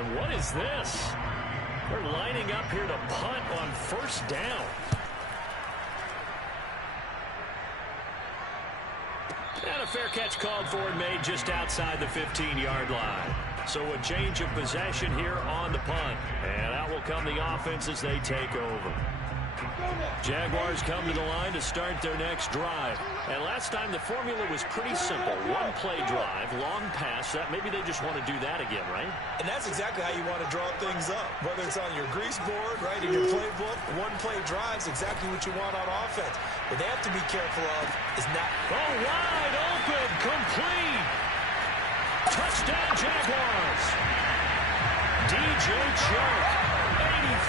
And what is this? We're lining up here to punt on first down. And a fair catch called for and made just outside the 15-yard line. So a change of possession here on the punt. And out will come the offense as they take over. Jaguars come to the line to start their next drive. And last time the formula was pretty simple. One-play drive, long pass. That maybe they just want to do that again, right? And that's exactly how you want to draw things up. Whether it's on your grease board, right, in your playbook, one-play drive is exactly what you want on offense. What they have to be careful of is not... Oh, wide open, complete. Touchdown, Jaguars. DJ Chark,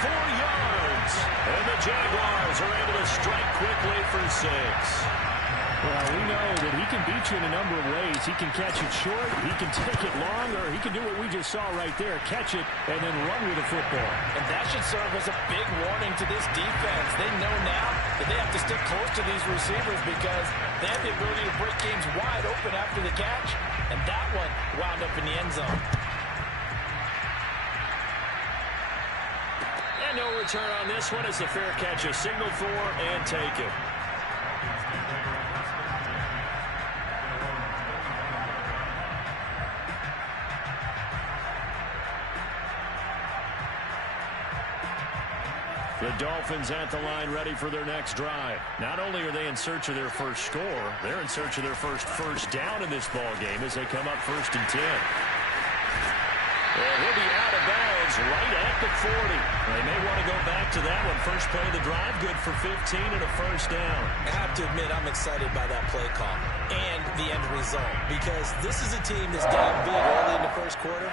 84 yards. And the Jaguars are able to strike quickly for 6. Well, we know that he can beat you in a number of ways. He can catch it short, he can take it long, or he can do what we just saw right there, catch it and then run with the football. And that should serve as a big warning to this defense. They know now that they have to stick close to these receivers because they have the ability to break games wide open after the catch. And that one wound up in the end zone. And no return on this one as the fair catch is signaled for and taken. The Dolphins at the line ready for their next drive. Not only are they in search of their first score, they're in search of their first down in this ball game as they come up 1st and 10. And he'll be out of bounds right at the 40. They may want to go back to that one. First play of the drive, good for 15 and a first down. I have to admit, I'm excited by that play call and the end result because this is a team that's down big early in the first quarter.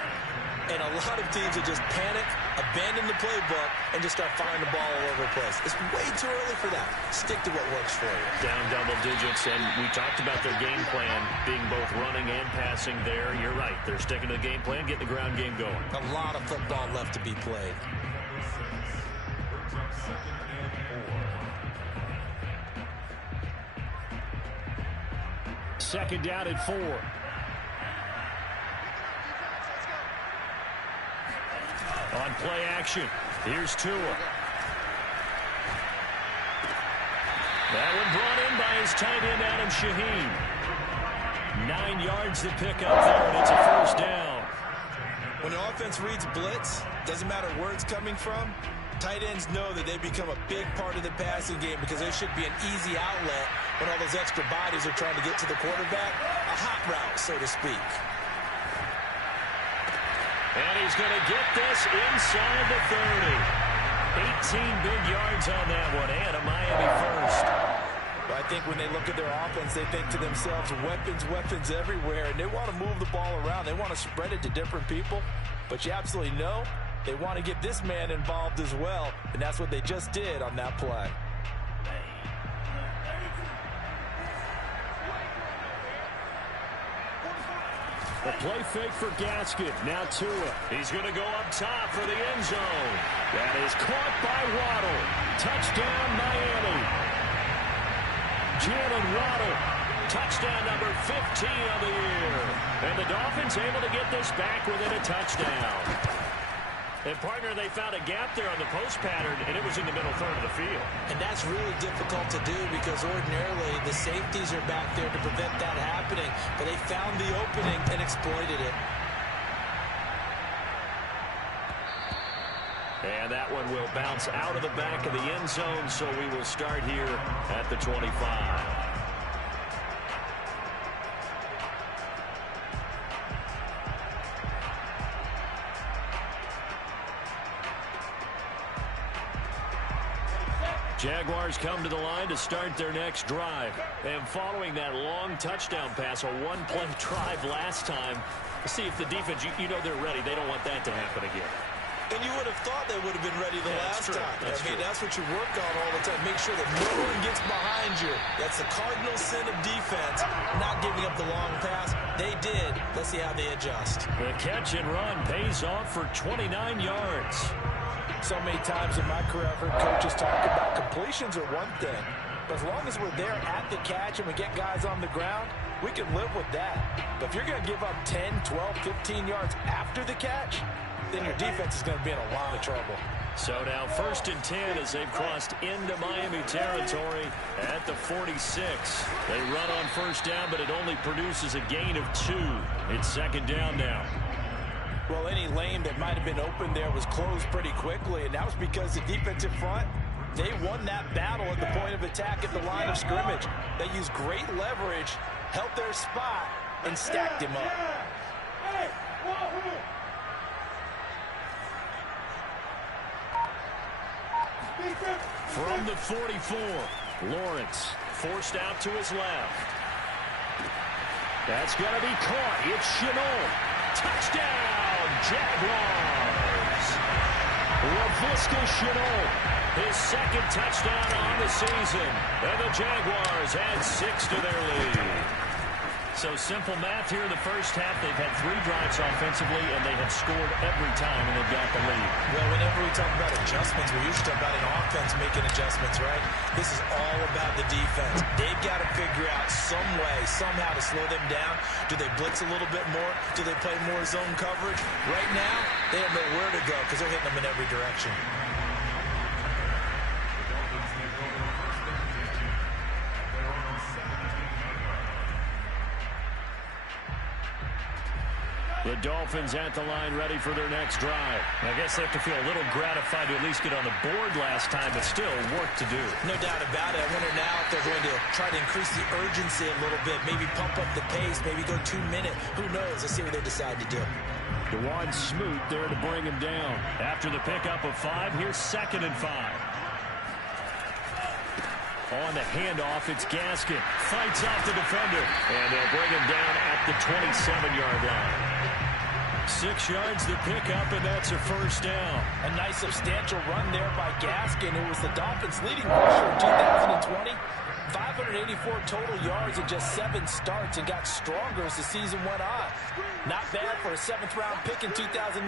And a lot of teams will just panic, abandon the playbook, and just start firing the ball all over the place. It's way too early for that. Stick to what works for you. Down double digits, and we talked about their game plan being both running and passing there. You're right. They're sticking to the game plan, getting the ground game going. A lot of football left to be played. Second down at 4. On play action, here's Tua. That one brought in by his tight end, Adam Shaheen. 9 yards to pick up there, and it's a first down. When the offense reads blitz, doesn't matter where it's coming from, tight ends know that they become a big part of the passing game because there should be an easy outlet when all those extra bodies are trying to get to the quarterback. A hot route, so to speak. And he's going to get this inside the 30. 18 big yards on that one, and a Miami first. Well, I think when they look at their offense, they think to themselves, weapons everywhere, and they want to move the ball around. They want to spread it to different people, but you absolutely know they want to get this man involved as well, and that's what they just did on that play. A play fake for Gaskin. Now Tua. He's going to go up top for the end zone. That is caught by Waddle. Touchdown, Miami. Jalen Waddle. Touchdown number 15 of the year. And the Dolphins able to get this back within a touchdown. And, partner, they found a gap there on the post pattern, and it was in the middle third of the field. And that's really difficult to do because ordinarily the safeties are back there to prevent that happening. But they found the opening and exploited it. And that one will bounce out of the back of the end zone, so we will start here at the 25. Jaguars come to the line to start their next drive. And following that long touchdown pass, a one-play drive last time, see if the defense, you know they're ready. They don't want that to happen again. And you would have thought they would have been ready the last time. That's what you work on all the time. Make sure that no one gets behind you. That's the cardinal sin of defense, not giving up the long pass. They did. Let's see how they adjust. The catch and run pays off for 29 yards. So many times in my career, I've heard coaches talk about completions are one thing. But as long as we're there at the catch and we get guys on the ground, we can live with that. But if you're going to give up 10, 12, 15 yards after the catch, then your defense is going to be in a lot of trouble. So now 1st and 10 as they've crossed into Miami territory at the 46. They run on 1st down, but it only produces a gain of 2. It's 2nd down now. Well, any lane that might have been open there was closed pretty quickly, and that was because the defensive front, they won that battle at the point of attack at the line of scrimmage. They used great leverage, held their spot, and stacked him up. From the 44, Lawrence forced out to his left. That's going to be caught. It's Shenault. Touchdown, Jaguars. Laviska Shenault, his 2nd touchdown on the season. And the Jaguars add 6 to their lead. So simple math here in the first half. They've had 3 drives offensively, and they have scored every time, and they've got the lead. Well, whenever we talk about adjustments, we usually talk about an offense making adjustments, right? This is all about the defense. They've got to figure out some way, somehow to slow them down. Do they blitz a little bit more? Do they play more zone coverage? Right now, they have nowhere to go because they're hitting them in every direction. The Dolphins at the line ready for their next drive. I guess they have to feel a little gratified to at least get on the board last time, but still work to do. No doubt about it. I wonder now if they're going to try to increase the urgency a little bit, maybe pump up the pace, maybe go 2-minute. Who knows? Let's see what they decide to do. DeJuan Smoot there to bring him down. After the pickup of 5, here's 2nd and 5. On the handoff, it's Gaskin. Fights off the defender. And they'll bring him down at the 27-yard line. 6 yards the pickup, and that's a 1st down. A nice substantial run there by Gaskin, who was the Dolphins' leading rusher in 2020. 584 total yards in just 7 starts and got stronger as the season went on. Not bad for a 7th-round pick in 2019.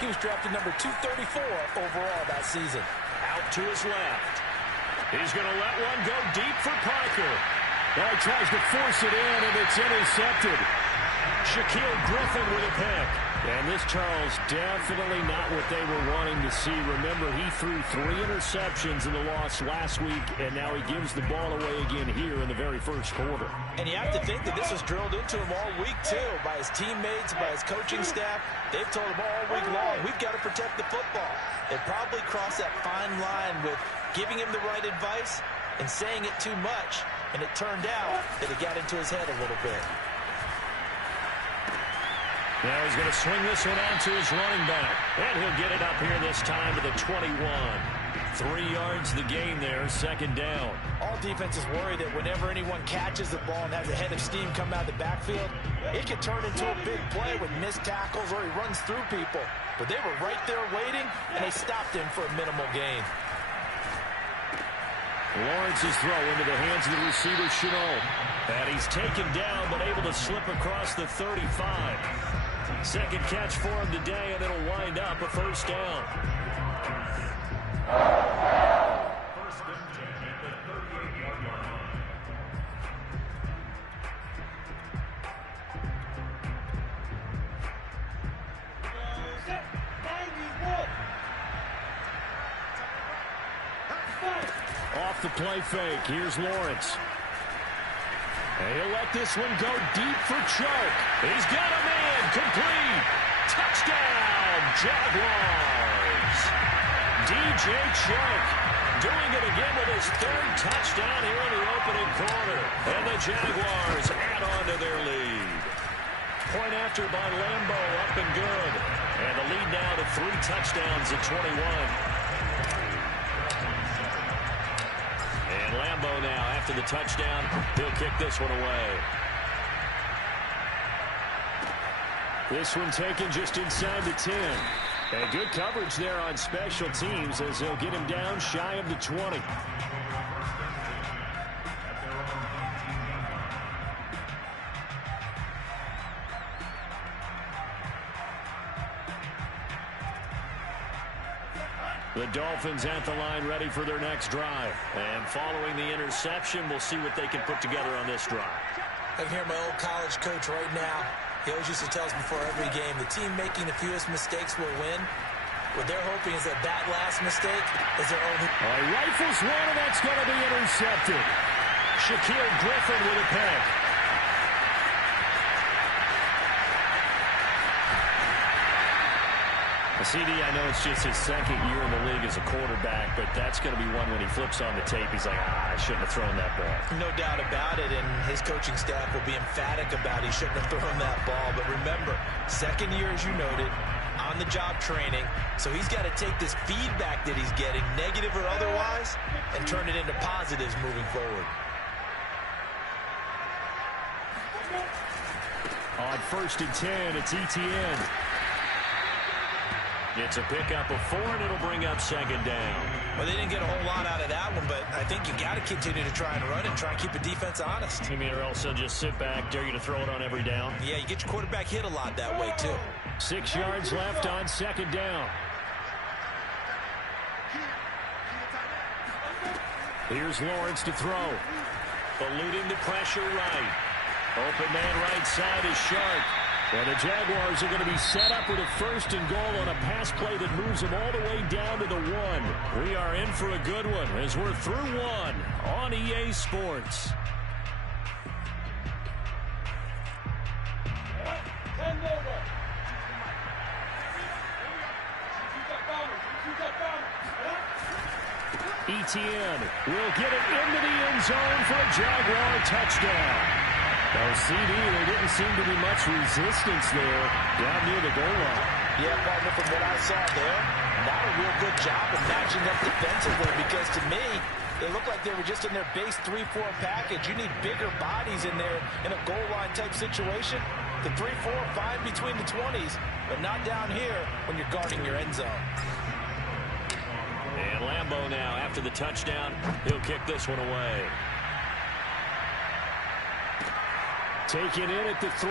He was drafted number 234 overall that season. Out to his left. He's going to let one go deep for Parker. Well, he tries to force it in, and it's intercepted. Shaquill Griffin with a pick. And this, Charles, definitely not what they were wanting to see. Remember, he threw 3 interceptions in the loss last week, and now he gives the ball away again here in the very first quarter. And you have to think that this was drilled into him all week, too, by his teammates, by his coaching staff. They've told him all week long, we've got to protect the football. They probably crossed that fine line with giving him the right advice and saying it too much. And it turned out that it got into his head a little bit. Now he's going to swing this one out to his running back. And he'll get it up here this time to the 21. 3 yards the gain there, 2nd down. All defenses worry that whenever anyone catches the ball and has a head of steam come out of the backfield, it can turn into a big play with missed tackles or he runs through people. But they were right there waiting, and they stopped him for a minimal gain. Lawrence's throw into the hands of the receiver, Shenault. And he's taken down, but able to slip across the 35. 2nd catch for him today, and it'll wind up a 1st down. Off the play fake, here's Lawrence. And he'll let this one go deep for Chark. He's got a man, complete. Touchdown, Jaguars. DJ Chark doing it again with his 3rd touchdown here in the opening quarter. And the Jaguars add on to their lead. Point after by Lambo, up and good. And the lead now to 3 touchdowns at 21. And Lambo now, after the touchdown, he'll kick this one away. This one taken just inside the 10. And good coverage there on special teams as they'll get him down shy of the 20. The Dolphins at the line ready for their next drive. And following the interception, we'll see what they can put together on this drive. I can hear my old college coach right now. He always used to tell us before every game, the team making the fewest mistakes will win. What they're hoping is that that last mistake is their only. Rifles one, and that's going to be intercepted. Shaquill Griffin with a pick. CD, I know it's just his second year in the league as a quarterback, but that's going to be one when he flips on the tape. He's like, I shouldn't have thrown that ball. No doubt about it, and his coaching staff will be emphatic about he shouldn't have thrown that ball. But remember, second year, as you noted, on-the-job training, so he's got to take this feedback that he's getting, negative or otherwise, and turn it into positives moving forward. On 1st and 10, it's Etienne. It's a pickup of 4, and it'll bring up 2nd down. Well, they didn't get a whole lot out of that one, but I think you got to continue to try and run it and try and keep the defense honest. You mean, or else they'll just sit back, dare you to throw it on every down? Yeah, you get your quarterback hit a lot that way, too. 6 yards left on 2nd down. Here's Lawrence to throw. Eluding the pressure right. Open man right side is Sharp. Well, the Jaguars are going to be set up with a 1st and goal on a pass play that moves them all the way down to the 1. We are in for a good one as we're through 1 on EA Sports. Etienne will get it into the end zone for a Jaguar touchdown. Now, CD, there didn't seem to be much resistance there down near the goal line. Yeah, partner, from what I saw there, not a real good job of matching up defensively because to me, they looked like they were just in their base 3-4 package. You need bigger bodies in there in a goal line type situation. The 3-4, fine between the 20s, but not down here when you're guarding your end zone. And Lambeau now, after the touchdown, he'll kick this one away. Taken in at the 3.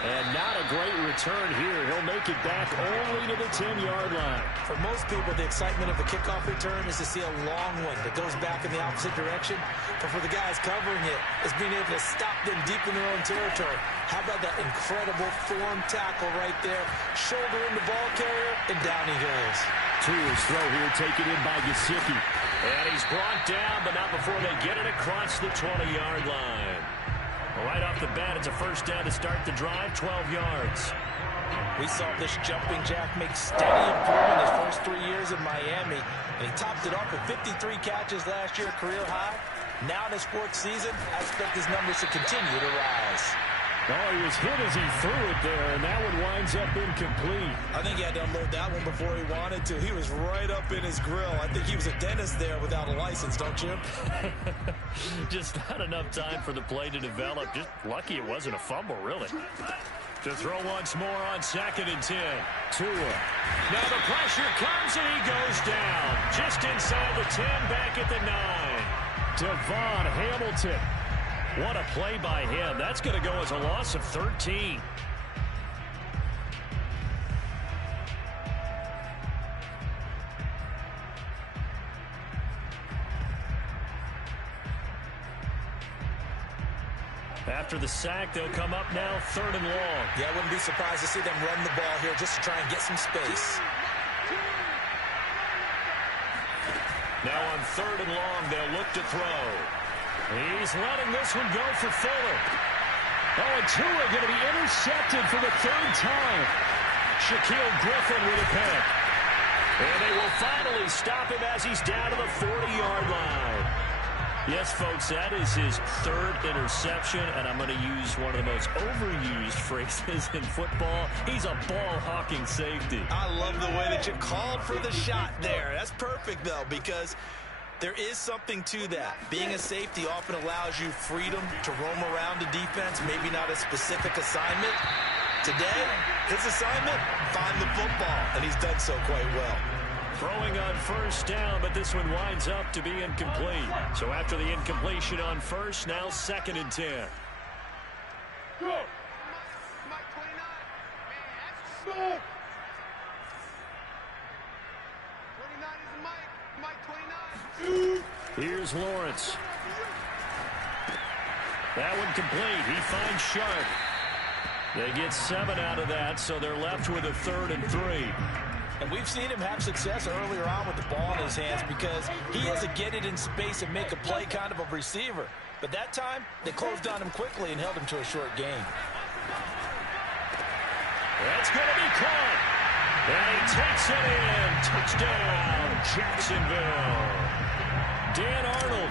And not a great return here. He'll make it back only to the 10-yard line. For most people, the excitement of the kickoff return is to see a long one that goes back in the opposite direction. But for the guys covering it, it's being able to stop them deep in their own territory. How about that incredible form tackle right there? Shoulder in the ball carrier, and down he goes. Tour's throw here taken in by Gesicki. And he's brought down, but not before they get it across the 20-yard line. Right off the bat, it's a 1st down to start the drive, 12 yards. We saw this jumping jack make steady improvement his first 3 years in Miami, and he topped it off with 53 catches last year, career high. Now in his 4th season, I expect his numbers to continue to rise. Oh, he was hit as he threw it there, and that one winds up incomplete. I think he had to unload that one before he wanted to. He was right up in his grill. I think he was a dentist there without a license, don't you? Just not enough time for the play to develop. Just lucky it wasn't a fumble, really. To throw once more on 2nd and 10. Tua. Now the pressure comes, and he goes down. Just inside the 10, back at the 9. Devon Hamilton. What a play by him. That's going to go as a loss of 13. After the sack, they'll come up now 3rd and long. Yeah, I wouldn't be surprised to see them run the ball here just to try and get some space. Now on 3rd and long, they'll look to throw. He's letting this one go for Fuller. Oh, and Tua going to be intercepted for the 3rd time. Shaquill Griffin with a pick. And they will finally stop him as he's down to the 40-yard line. Yes, folks, that is his 3rd interception, and I'm going to use one of the most overused phrases in football. He's a ball-hawking safety. I love the way that you called for the shot there. That's perfect, though, because there is something to that. Being a safety often allows you freedom to roam around the defense, maybe not a specific assignment. Today, his assignment, find the football, and he's done so quite well. Throwing on 1st down, but this one winds up to be incomplete. So after the incompletion on 1st, now 2nd and 10. Go. Mike 29. Man, that's 29 is Mike 29. Here's Lawrence. That one complete. He finds Sharp. They get 7 out of that, so they're left with a 3rd and 3. And we've seen him have success earlier on with the ball in his hands because he has a get it in space and make a play kind of a receiver. But that time, they closed on him quickly and held him to a short gain. That's going to be caught. And he takes it in. Touchdown, Jacksonville. Dan Arnold,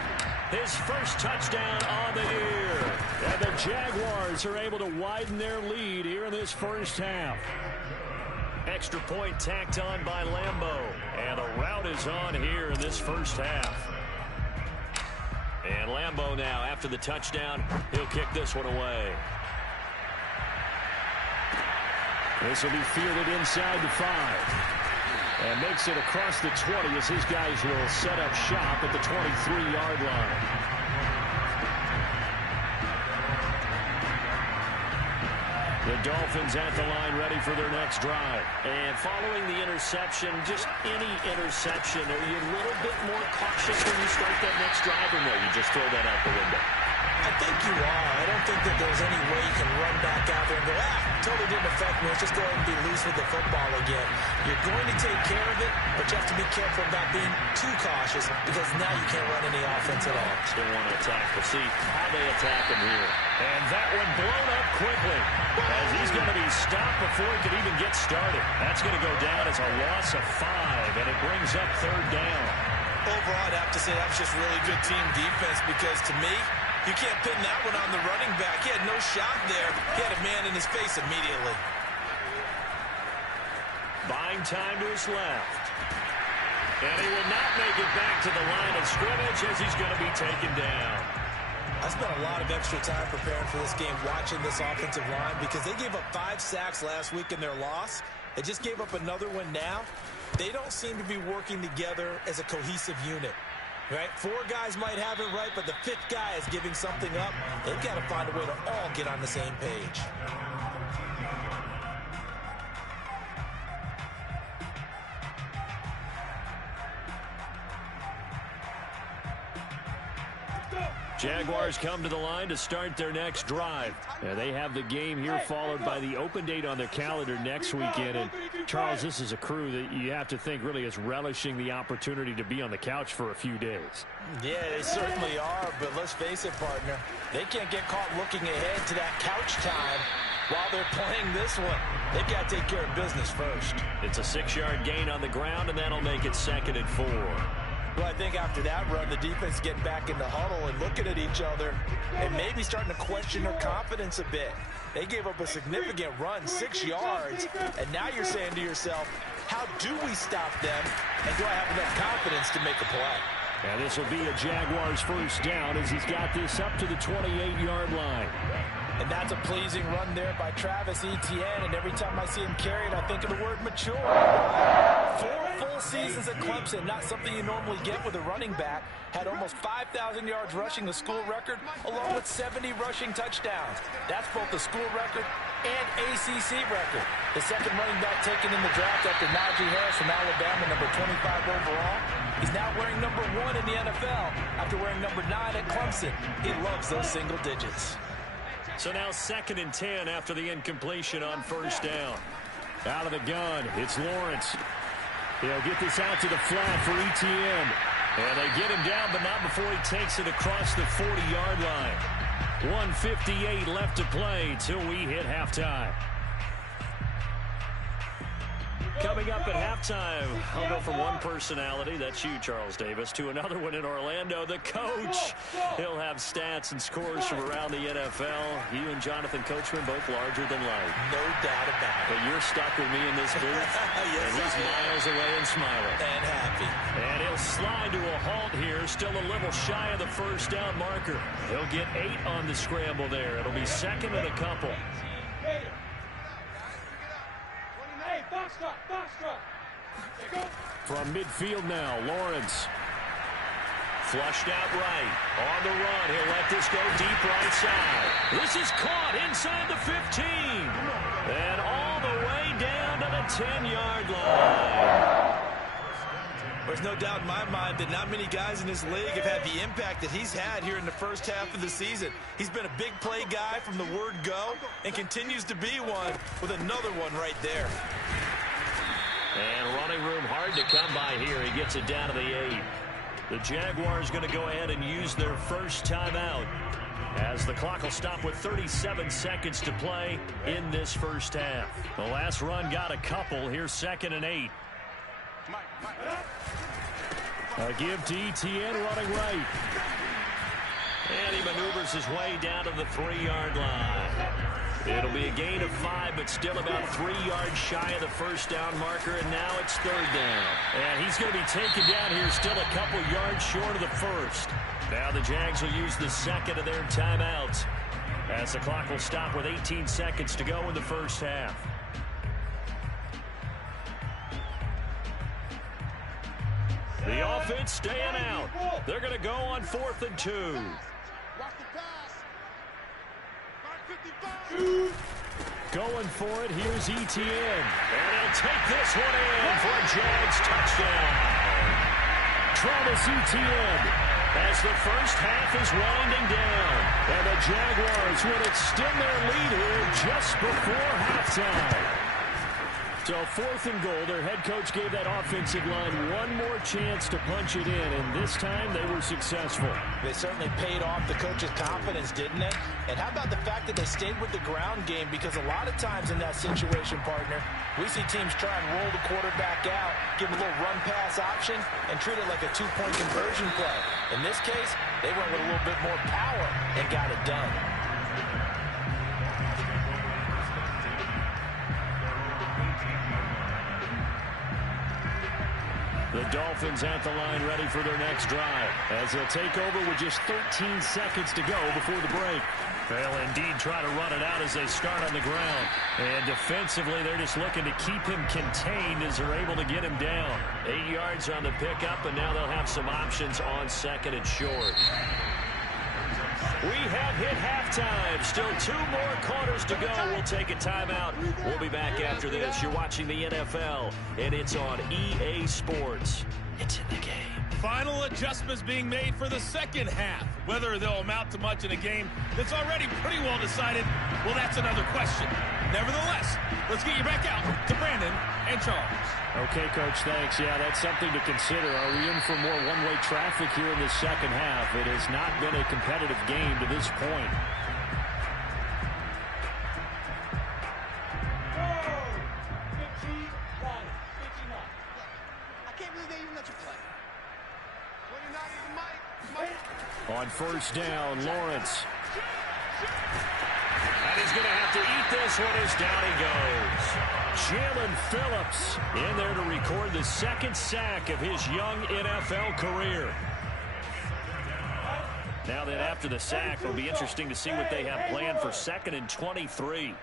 his first touchdown on the year. And the Jaguars are able to widen their lead here in this first half. Extra point tacked on by Lambeau. And the route is on here in this first half. And Lambeau now, after the touchdown, he'll kick this one away. This will be fielded inside the 5. And makes it across the 20 as his guys will set up shop at the 23-yard line. The Dolphins at the line ready for their next drive. And following the interception, just any interception, are you a little bit more cautious when you start that next drive, or no, you just throw that out the window? I think you are. I don't think that there's any way you can run back out there and go, totally didn't affect me. Let's just go ahead and be loose with the football again. You're going to take care of it, but you have to be careful about being too cautious because now you can't run any offense at all. Still want to attack. We'll see how they attack him here. And that one blown up quickly as he's going to be stopped before he can even get started. That's going to go down as a loss of 5, and it brings up 3rd down. Overall, I'd have to say that was just really good team defense because to me, you can't pin that one on the running back. He had no shot there. He had a man in his face immediately. Buying time to his left. And he will not make it back to the line of scrimmage as he's going to be taken down. I spent a lot of extra time preparing for this game watching this offensive line because they gave up 5 sacks last week in their loss. They just gave up another one now. They don't seem to be working together as a cohesive unit. Right? 4 guys might have it right, but the 5th guy is giving something up. They've got to find a way to all get on the same page. Jaguars come to the line to start their next drive. And they have the game here followed by the open date on their calendar next weekend. And Charles, this is a crew that you have to think really is relishing the opportunity to be on the couch for a few days. Yeah, they certainly are, but let's face it, partner. They can't get caught looking ahead to that couch time while they're playing this one. They've got to take care of business first. It's a 6-yard gain on the ground, and that'll make it 2nd and 4. Well, I think after that run, the defense getting back in the huddle and looking at each other and maybe starting to question their confidence a bit. They gave up a significant run, 6 yards, and now you're saying to yourself, how do we stop them, and do I have enough confidence to make a play? And this will be a Jaguars first down as he's got this up to the 28-yard line. And that's a pleasing run there by Travis Etienne, and every time I see him carry it, I think of the word mature. 4 full seasons at Clemson, not something you normally get with a running back. Had almost 5,000 yards rushing, the school record, along with 70 rushing touchdowns. That's both the school record and ACC record. The second running back taken in the draft after Najee Harris from Alabama, number 25 overall. He's now wearing number 1 in the NFL after wearing number 9 at Clemson. He loves those single digits. So now 2nd and 10 after the incompletion on first down. Out of the gun, it's Lawrence. He'll get this out to the flat for Etienne. And they get him down, but not before he takes it across the 40-yard line. 1:58 left to play till we hit halftime. Coming up at halftime, I'll go from one personality, that's you, Charles Davis, to another one in Orlando, the coach. He'll have stats and scores from around the NFL. You and Jonathan Coachman, both larger than life. No doubt about it. But you're stuck with me in this booth, Yes, and he's miles away and smiling. And happy. And he'll slide to a halt here, still a little shy of the first down marker. He'll get 8 on the scramble there. It'll be 2nd and a couple. From midfield now, Lawrence. Flushed out right. On the run. He'll let this go deep right side. This is caught inside the 15. And all the way down to the 10-yard line. There's no doubt in my mind that not many guys in this league have had the impact that he's had here in the first half of the season. He's been a big play guy from the word go and continues to be one with another one right there. And running room hard to come by here. He gets it down to the 8. The Jaguars going to go ahead and use their first timeout as the clock will stop with 37 seconds to play in this first half. The last run got a couple. Here's 2nd and 8. A give to Etienne running right. And he maneuvers his way down to the 3-yard line. It'll be a gain of 5, but still about 3 yards shy of the first down marker, and now it's 3rd down. And he's going to be taken down here still a couple yards short of the first. Now the Jags will use the 2nd of their timeouts as the clock will stop with 18 seconds to go in the first half. The offense staying out. They're going to go on 4th and 2. Going for it, here's Etienne. And he'll take this one in for a Jags touchdown. Travis Etienne as the first half is winding down. And the Jaguars would extend their lead here just before halftime. So 4th and goal, their head coach gave that offensive line one more chance to punch it in, and this time they were successful. They certainly paid off the coach's confidence, didn't it? And how about the fact that they stayed with the ground game? Because a lot of times in that situation, partner, we see teams try and roll the quarterback out, give him a little run-pass option, and treat it like a 2-point conversion play. In this case, they went with a little bit more power and got it done. The Dolphins at the line ready for their next drive as they'll take over with just 13 seconds to go before the break. They'll indeed try to run it out as they start on the ground. And defensively, they're just looking to keep him contained as they're able to get him down. 8 yards on the pickup, and now they'll have some options on 2nd and short. We have hit halftime. Still 2 more quarters to go. We'll take a timeout. We'll be back after this. You're watching the NFL, and it's on EA Sports. It's in the game. Final adjustments being made for the second half. Whether they'll amount to much in a game that's already pretty well decided, well, that's another question. Nevertheless, let's get you back out to Brandon and Charles. Okay, Coach, thanks. Yeah, that's something to consider. Are we in for more one-way traffic here in the second half? It has not been a competitive game to this point. On 1st down, Lawrence. And he's going to have to eat this one as down he goes. Jalen Phillips in there to record the 2nd sack of his young NFL career. Now that after the sack, it'll be interesting to see what they have planned for 2nd and 23.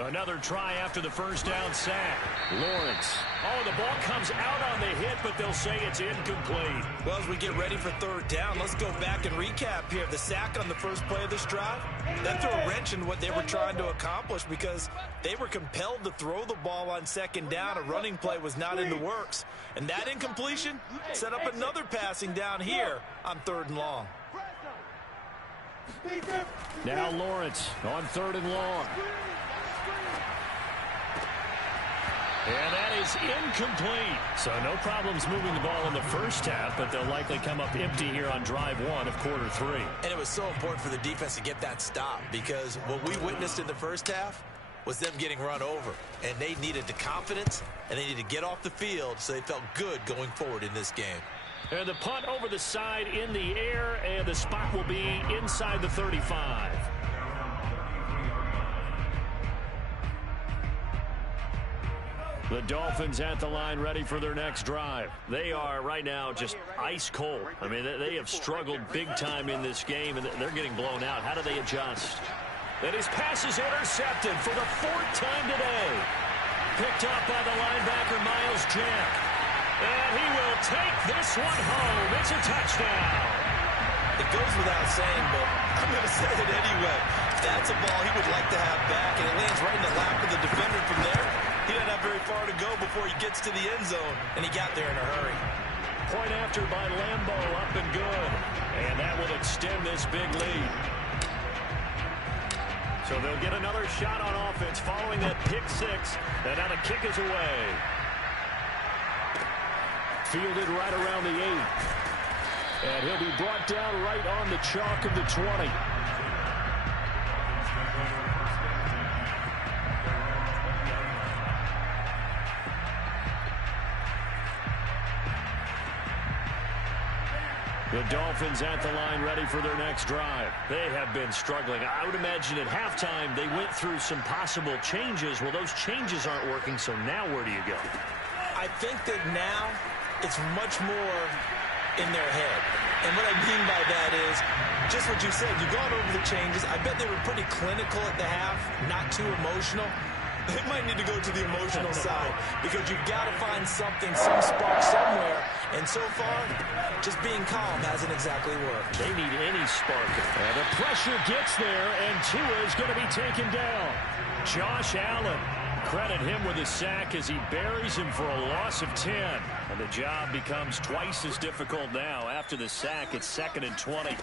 Another try after the 1st down sack. Lawrence. Oh, the ball comes out on the hit, but they'll say it's incomplete. Well, as we get ready for 3rd down, let's go back and recap here. The sack on the first play of this drive, that threw a wrench in what they were trying to accomplish because they were compelled to throw the ball on 2nd down. A running play was not in the works. And that incompletion set up another passing down here on 3rd and long. Now Lawrence on 3rd and long. And that is incomplete. So no problems moving the ball in the first half, but they'll likely come up empty here on drive 1 of quarter 3. And it was so important for the defense to get that stop because what we witnessed in the first half was them getting run over. And they needed the confidence, and they needed to get off the field so they felt good going forward in this game. And the punt over the side in the air, and the spot will be inside the 35. The Dolphins at the line ready for their next drive. They are right now just ice cold. I mean, they have struggled big time in this game, and they're getting blown out. How do they adjust? And his pass is intercepted for the 4th time today. Picked up by the linebacker, Myles Jack. And he will take this one home. It's a touchdown. It goes without saying, but I'm going to say it anyway. That's a ball he would like to have back, and it lands right in the lap of the defender from there. He doesn't have very far to go before he gets to the end zone, and he got there in a hurry. Point after by Lambo, up and good. And that will extend this big lead. So they'll get another shot on offense following that pick six. And now the kick is away. Fielded right around the 8. And he'll be brought down right on the chalk of the 20. The Dolphins at the line ready for their next drive. They have been struggling. I would imagine at halftime they went through some possible changes. Well, those changes aren't working, so now where do you go? I think that now it's much more in their head. And what I mean by that is just what you said. You've gone over the changes. I bet they were pretty clinical at the half, not too emotional. They might need to go to the emotional side because you've got to find something, some spark somewhere. And so far, just being calm hasn't exactly worked. They need any spark. And the pressure gets there, and Tua is going to be taken down. Josh Allen, credit him with a sack as he buries him for a loss of 10. And the job becomes twice as difficult now. After the sack, it's 2nd and 20.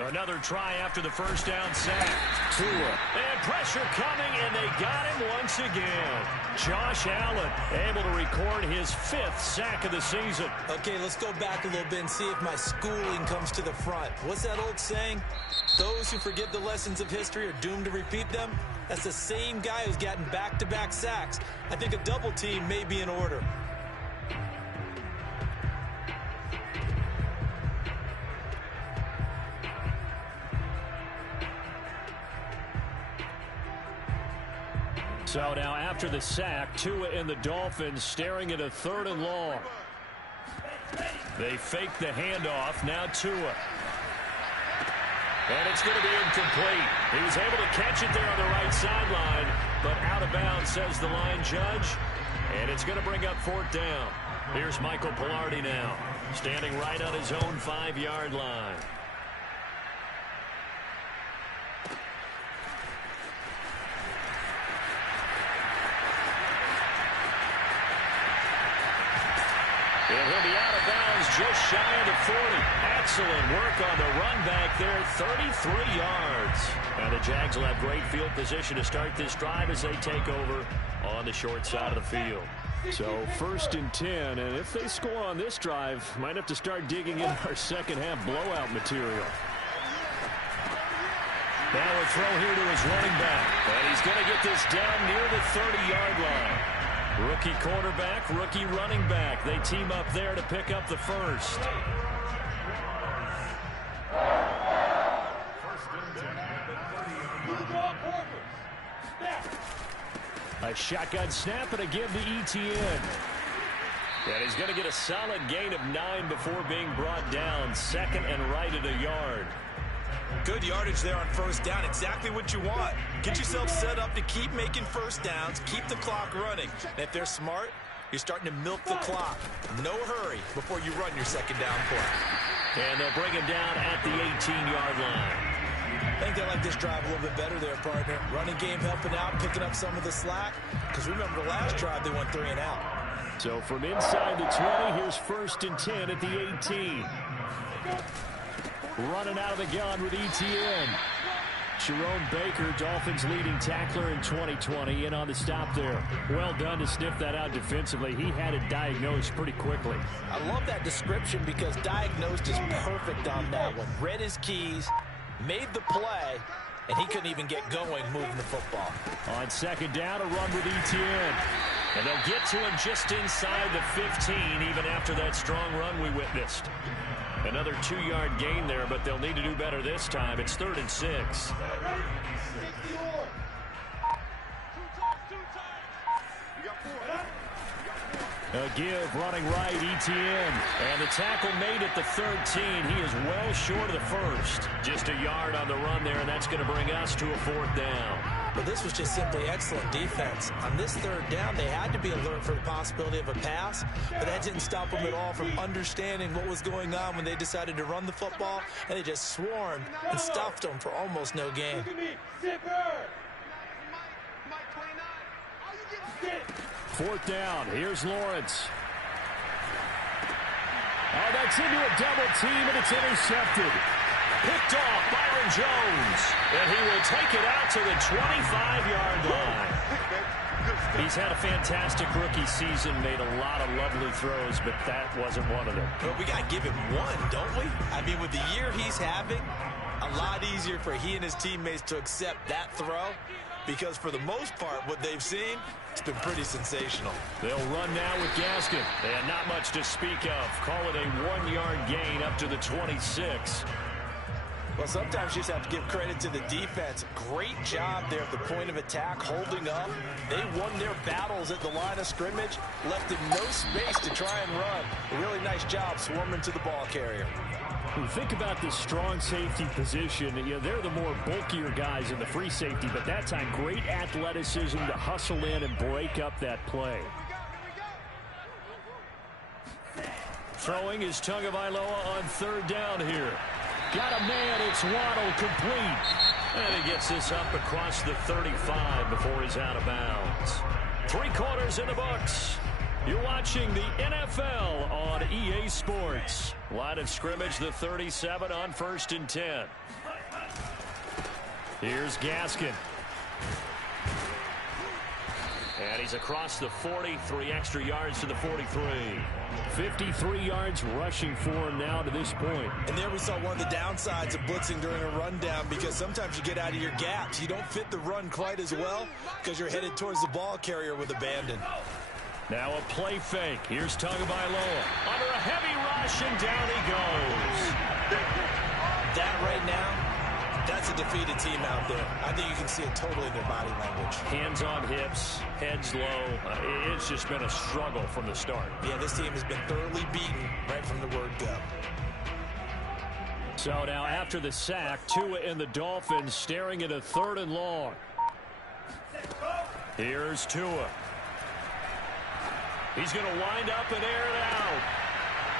Another try after the first down sack. Tua. And pressure coming, and they got him once again. Josh Allen able to record his 5th sack of the season. Okay, let's go back a little bit and see if my schooling comes to the front. What's that old saying? Those who forget the lessons of history are doomed to repeat them. That's the same guy who's gotten back-to-back sacks. I think a double team may be in order. So now after the sack, Tua and the Dolphins staring at a 3rd and long. They fake the handoff. Now Tua. And it's going to be incomplete. He was able to catch it there on the right sideline, but out of bounds, says the line judge. And it's going to bring up 4th down. Here's Michael Palardy now, standing right on his own 5-yard line. And he'll be out of bounds just shy of the 40. Excellent work on the run back there, 33 yards. And the Jags will have great field position to start this drive as they take over on the short side of the field. So 1st and 10, and if they score on this drive, might have to start digging in our second-half blowout material. Now a throw here to his running back, and he's going to get this down near the 30-yard line. Rookie quarterback, rookie running back. They team up there to pick up the first. A shotgun snap and a give to Etienne. And he's going to get a solid gain of 9 before being brought down. 2nd and right at a yard. Good yardage there on 1st down. Exactly what you want. Get yourself set up to keep making 1st downs, keep the clock running. And if they're smart, you're starting to milk the clock. No hurry before you run your 2nd down play. And they'll bring him down at the 18-yard line. I think they like this drive a little bit better there, partner. Running game helping out, picking up some of the slack. Because remember the last drive, they went 3 and out. So from inside the 20, here's 1st and 10 at the 18. Running out of the gun with Etienne. Jerome Baker, Dolphins leading tackler in 2020, in on the stop there. Well done to sniff that out defensively. He had it diagnosed pretty quickly. I love that description because diagnosed is perfect on that one. Read his keys, made the play, and he couldn't even get going moving the football. On 2nd down, a run with Etienne. And they'll get to him just inside the 15, even after that strong run we witnessed. Another 2-yard gain there, but they'll need to do better this time. It's 3rd and 6. A give running right, Etienne. And the tackle made at the 13. He is well short of the first. Just a yard on the run there, and that's going to bring us to a 4th down. But this was just simply excellent defense. On this third down, they had to be alert for the possibility of a pass, but that didn't stop them at all from understanding what was going on when they decided to run the football, and they just swarmed and stuffed them for almost no gain. Fourth down. Here's Lawrence. Oh, that's into a double team, and it's intercepted. Picked off Byron Jones, and he will take it out to the 25-yard line. He's had a fantastic rookie season, made a lot of lovely throws, but that wasn't one of them. But we got to give him one, don't we? I mean, with the year he's having, a lot easier for he and his teammates to accept that throw, because for the most part, what they've seen, it's been pretty sensational. They'll run now with Gaskin, and not much to speak of. Call it a 1-yard gain up to the 26. Well, sometimes you just have to give credit to the defense. Great job there at the point of attack, holding up. They won their battles at the line of scrimmage, left them no space to try and run. A really nice job swarming to the ball carrier. When you think about this strong safety position, you know, they're the more bulkier guys in the free safety, but that time, great athleticism to hustle in and break up that play. Throwing is Tagovailoa on third down here. Got a man, it's Waddle, complete. And he gets this up across the 35 before he's out of bounds. 3 quarters in the books. You're watching the NFL on EA Sports. Line of scrimmage, the 37 on 1st and 10. Here's Gaskin. And he's across the 40, 3 extra yards to the 43. 53 yards rushing for him now to this point. And there we saw one of the downsides of blitzing during a rundown, because sometimes you get out of your gaps. You don't fit the run quite as well because you're headed towards the ball carrier with abandon. Now a play fake. Here's Tagovailoa under a heavy rush, and down he goes. That right now, that's a defeated team out there. I think you can see it totally in their body language. Hands on hips, heads low. It's just been a struggle from the start. Yeah, this team has been thoroughly beaten right from the word go. So now after the sack, Tua and the Dolphins staring at a 3rd and long. Here's Tua. He's going to wind up and air it out.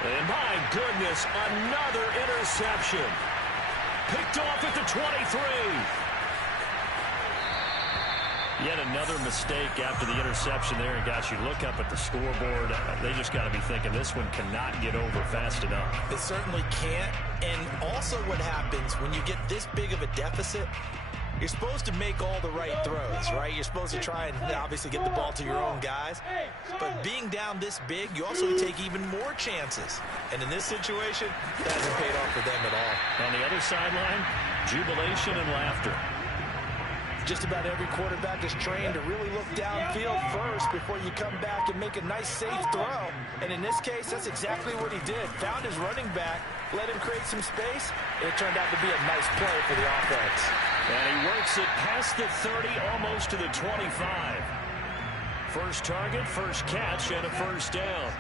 And my goodness, another interception. Picked off at the 23. Yet another mistake after the interception there. And gosh, you look up at the scoreboard, they just got to be thinking this one cannot get over fast enough. It certainly can't. And also what happens when you get this big of a deficit, you're supposed to make all the right throws, right? You're supposed to try and obviously get the ball to your own guys. But being down this big, you also take even more chances. And in this situation, that hasn't paid off for them at all. On the other sideline, jubilation and laughter. Just about every quarterback is trained to really look downfield first before you come back and make a nice, safe throw. And in this case, that's exactly what he did. Found his running back, let him create some space, and it turned out to be a nice play for the offense. And he works it past the 30, almost to the 25. First target, first catch, and a first down.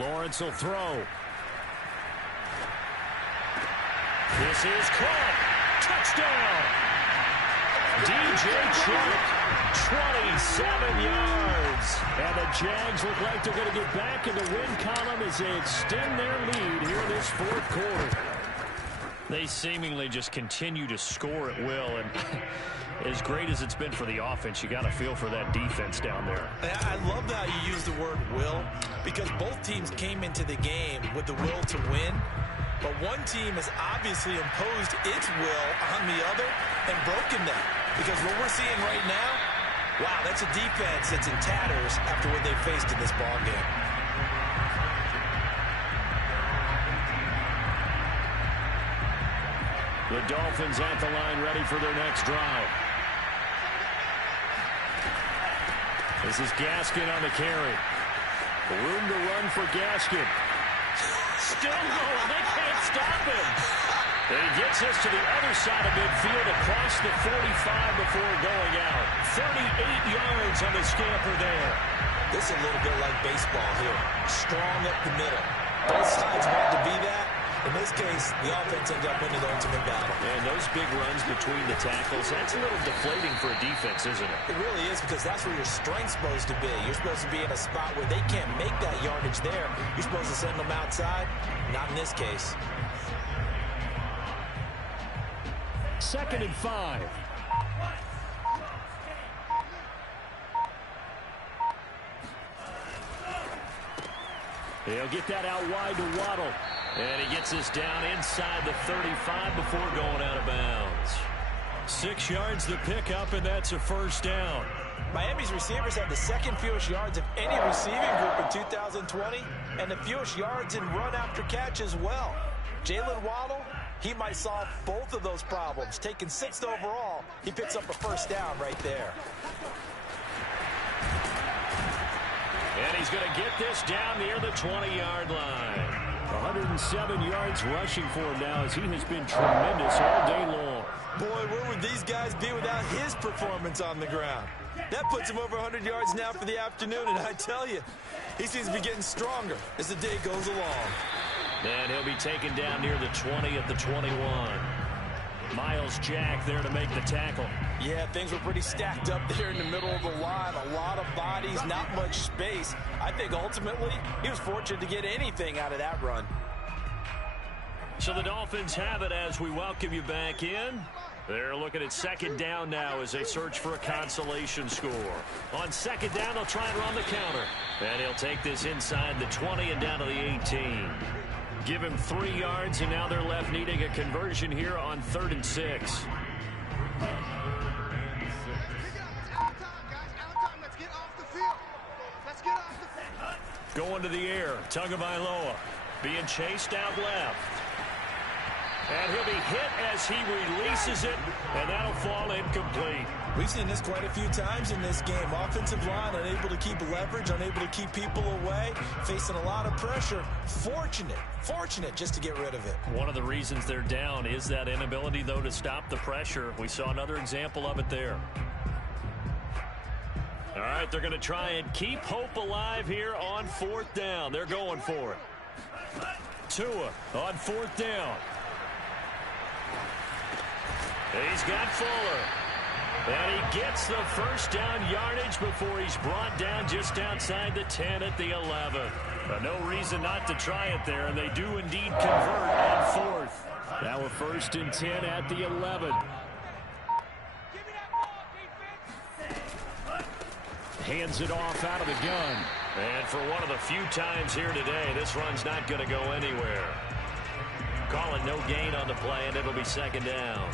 Lawrence will throw. This is caught. Touchdown. DJ Chark, 27 yards. And the Jags look like they're going to get back in the win column as they extend their lead here in this 4th quarter. They seemingly just continue to score at will. And as great as it's been for the offense, you got to feel for that defense down there. I love how you use the word will, because both teams came into the game with the will to win. But one team has obviously imposed its will on the other and broken them. Because what we're seeing right now, wow, that's a defense that's in tatters after what they faced in this ballgame. The Dolphins at the line, ready for their next drive. This is Gaskin on the carry. Room to run for Gaskin. Still going. They can't stop him. And he gets us to the other side of midfield across the 45 before going out. 38 yards on the scamper there. This is a little bit like baseball here. Strong up the middle. Both sides want to be that, In this case, the offense ends up winning the ultimate battle. And those big runs between the tackles, that's a little deflating for a defense, isn't it? It really is, because that's where your strength's supposed to be. You're supposed to be in a spot where they can't make that yardage there. You're supposed to send them outside. Not in this case. 2nd and 5. He'll get that out wide to Waddle. And he gets us down inside the 35 before going out of bounds. 6 yards the pickup, and that's a first down. Miami's receivers had the second fewest yards of any receiving group in 2020, and the fewest yards in run after catch as well. Jalen Waddle, he might solve both of those problems. Taking 6th overall, he picks up a first down right there. And he's going to get this down near the 20-yard line. 107 yards rushing for him now, as he has been tremendous all day long. Boy, where would these guys be without his performance on the ground? That puts him over 100 yards now for the afternoon, and I tell you, he seems to be getting stronger as the day goes along. And he'll be taken down near the 20 at the 21. Myles Jack there to make the tackle. Yeah, things were pretty stacked up there in the middle of the line. A lot of bodies, not much space. I think ultimately he was fortunate to get anything out of that run. So the Dolphins have it as we welcome you back in. They're looking at 2nd down now as they search for a consolation score. On 2nd down, they'll try and run the counter. And he'll take this inside the 20 and down to the 18. Give him 3 yards, and now they're left needing a conversion here on 3rd and 6. Going to the air, Tagovailoa being chased out left. And he'll be hit as he releases it, and that'll fall incomplete. We've seen this quite a few times in this game. Offensive line unable to keep leverage, unable to keep people away, facing a lot of pressure. Fortunate just to get rid of it. One of the reasons they're down is that inability, though, to stop the pressure. We saw another example of it there. All right, they're going to try and keep hope alive here on 4th down. They're going for it. Tua on 4th down. He's got Fuller. And he gets the first down yardage before he's brought down just outside the 10 at the 11. But no reason not to try it there, and they do indeed convert on 4th. Now a 1st and 10 at the 11. Hands it off out of the gun. And for one of the few times here today, this run's not going to go anywhere. Calling no gain on the play, and it'll be 2nd down.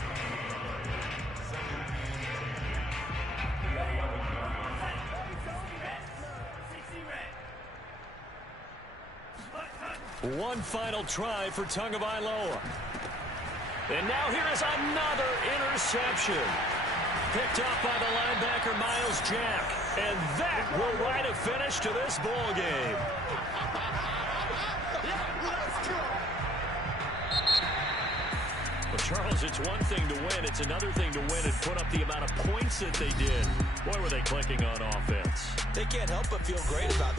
One final try for Tagovailoa. And now here is another interception. Picked up by the linebacker, Myles Jack. And that will write a finish to this ball game. Well, Charles, it's one thing to win. It's another thing to win and put up the amount of points that they did. Boy, were they clicking on offense. They can't help but feel great about